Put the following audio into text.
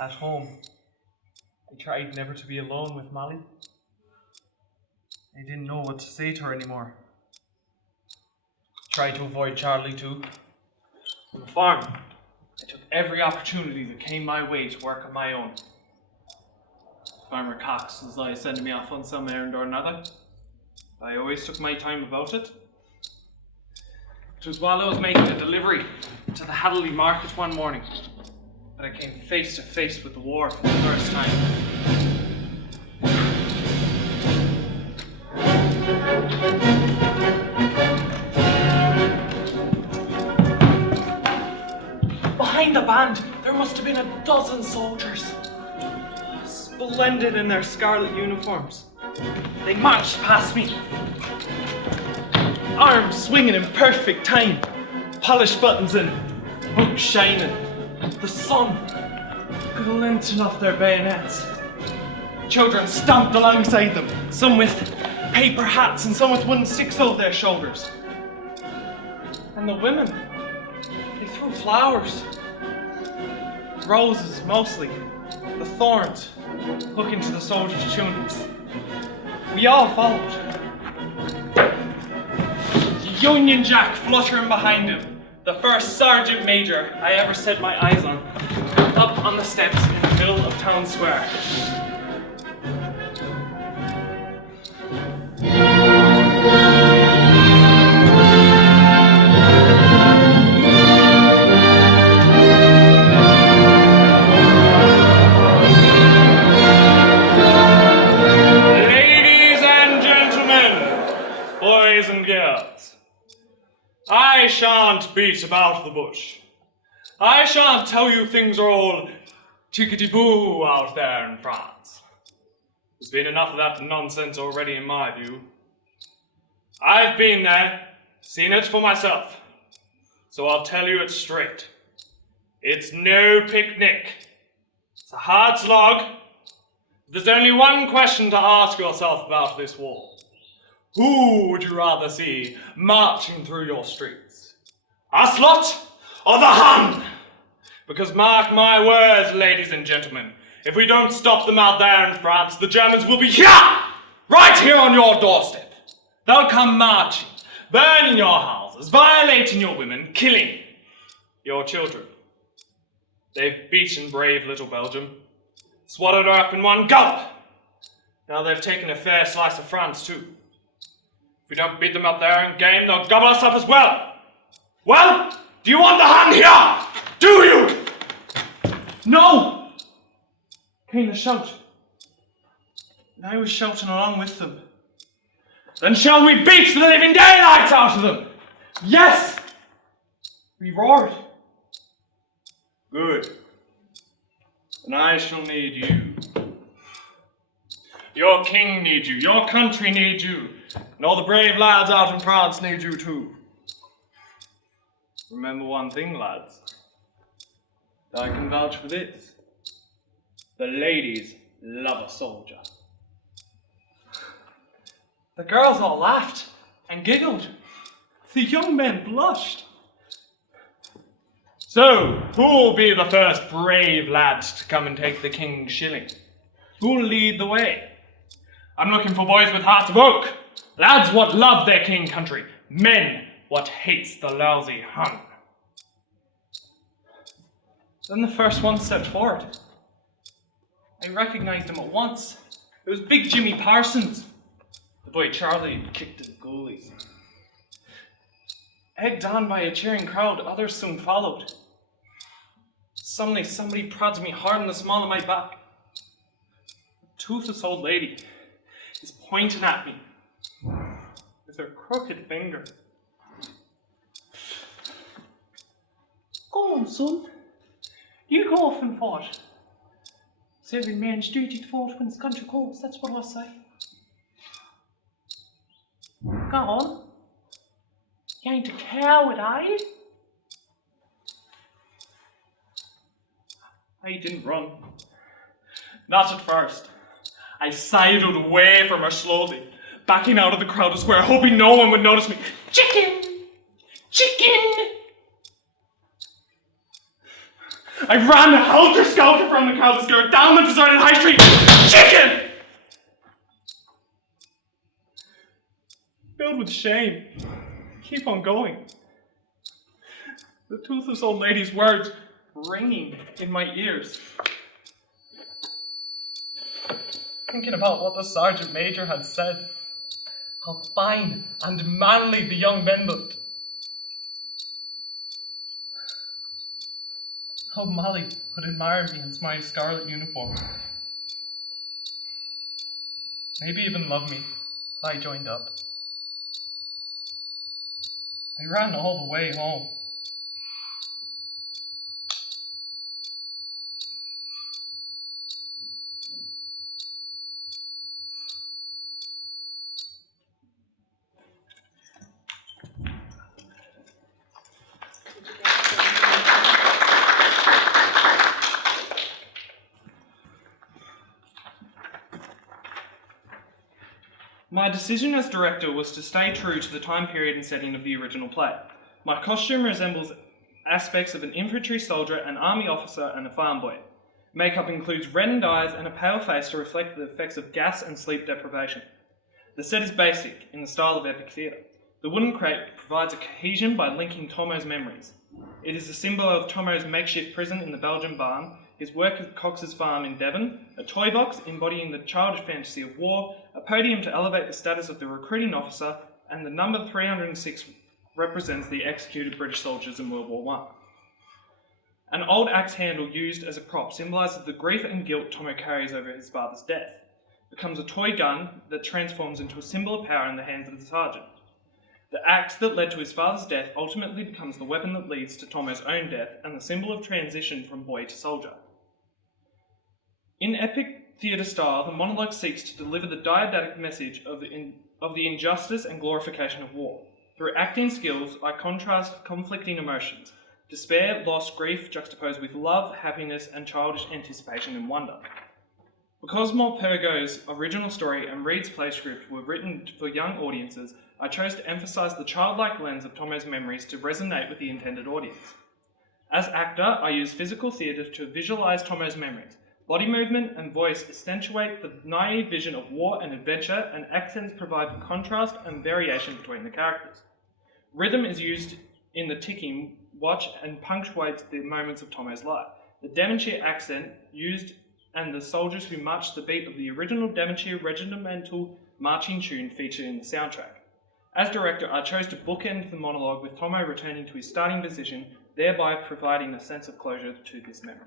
At home, I tried never to be alone with Molly. I didn't know what to say to her anymore. Tried to avoid Charlie too. On the farm, I took every opportunity that came my way to work on my own. Farmer Cox was always sending me off on some errand or another. I always took my time about it. It was while I was making a delivery to the Hadley market one morning that I came face to face with the war for the first time. Behind the band, there must have been a dozen soldiers. Splendid in their scarlet uniforms. They marched past me, arms swinging in perfect time, polished buttons and boots shining, the sun glinting off their bayonets. Children stomped alongside them, some with paper hats and some with wooden sticks over their shoulders. And the women, they threw flowers, roses mostly, the thorns hook into the soldiers' tunics. We all followed. Union Jack fluttering behind him, the first sergeant major I ever set my eyes on, up on the steps in the middle of town square. I shan't beat about the bush. I shan't tell you things are all tickety-boo out there in France. There's been enough of that nonsense already in my view. I've been there, seen it for myself. So I'll tell you it straight. It's no picnic. It's a hard slog. There's only one question to ask yourself about this war. Who would you rather see marching through your streets? Us lot or the Hun? Because mark my words, ladies and gentlemen, if we don't stop them out there in France, the Germans will be here! Right here on your doorstep. They'll come marching, burning your houses, violating your women, killing your children. They've beaten brave little Belgium, swallowed her up in one gulp. Now they've taken a fair slice of France too. If we don't beat them out there in game, they'll gobble us up as well. Well, do you want the Hun here? Do you? No! Came the shout. And I was shouting along with them. Then shall we beat the living daylights out of them? Yes! We roared. Good. And I shall need you. Your king needs you, your country needs you, and all the brave lads out in France need you too. Remember one thing, lads. I can vouch for this. The ladies love a soldier. The girls all laughed and giggled. The young men blushed. So, who'll be the first brave lads to come and take the king's shilling? Who'll lead the way? I'm looking for boys with hearts of oak. Lads what love their king country. Men what hates the lousy Hun. Then the first one stepped forward. I recognized him at once. It was Big Jimmy Parsons, the boy Charlie had kicked to the goalies. Egged on by a cheering crowd, others soon followed. Suddenly somebody prods me hard in the small of my back. A toothless old lady is pointing at me with her crooked finger. Go on, son. You go off and fight. It's every man's duty to fight when his country calls, that's what I say. Go on. You ain't a coward, are you? I didn't run. Not at first. I sidled away from her slowly, backing out of the crowded square, hoping no one would notice me. Chicken! Chicken! I ran helter-skelter from the crowd to skirt down the deserted high street. Chicken! Filled with shame, keep on going. The toothless old lady's words ringing in my ears. Thinking about what the sergeant major had said, how fine and manly the young men looked. How Molly would admire me in my scarlet uniform. Maybe even love me if I joined up. I ran all the way home. My decision as director was to stay true to the time period and setting of the original play. My costume resembles aspects of an infantry soldier, an army officer, and a farm boy. Makeup includes reddened eyes and a pale face to reflect the effects of gas and sleep deprivation. The set is basic, in the style of epic theatre. The wooden crate provides a cohesion by linking Tommo's memories. It is a symbol of Tommo's makeshift prison in the Belgian barn, his work at Cox's farm in Devon, a toy box embodying the childish fantasy of war, a podium to elevate the status of the recruiting officer, and the number 306 represents the executed British soldiers in World War I. An old axe handle used as a prop symbolises the grief and guilt Tommo carries over his father's death. It becomes a toy gun that transforms into a symbol of power in the hands of the sergeant. The axe that led to his father's death ultimately becomes the weapon that leads to Tommo's own death and the symbol of transition from boy to soldier. In epic theatre style, the monologue seeks to deliver the didactic message of the injustice and glorification of war. Through acting skills, I contrast conflicting emotions: despair, loss, grief, juxtaposed with love, happiness, and childish anticipation and wonder. Because Molpergo's original story and Reed's play script were written for young audiences, I chose to emphasise the childlike lens of Tommo's memories to resonate with the intended audience. As actor, I use physical theatre to visualise Tommo's memories. Body movement and voice accentuate the naive vision of war and adventure, and accents provide contrast and variation between the characters. Rhythm is used in the ticking watch and punctuates the moments of Tommo's life. The Devonshire accent used and the soldiers who marched the beat of the original Devonshire regimental marching tune featured in the soundtrack. As director, I chose to bookend the monologue with Tommo returning to his starting position, thereby providing a sense of closure to this memory.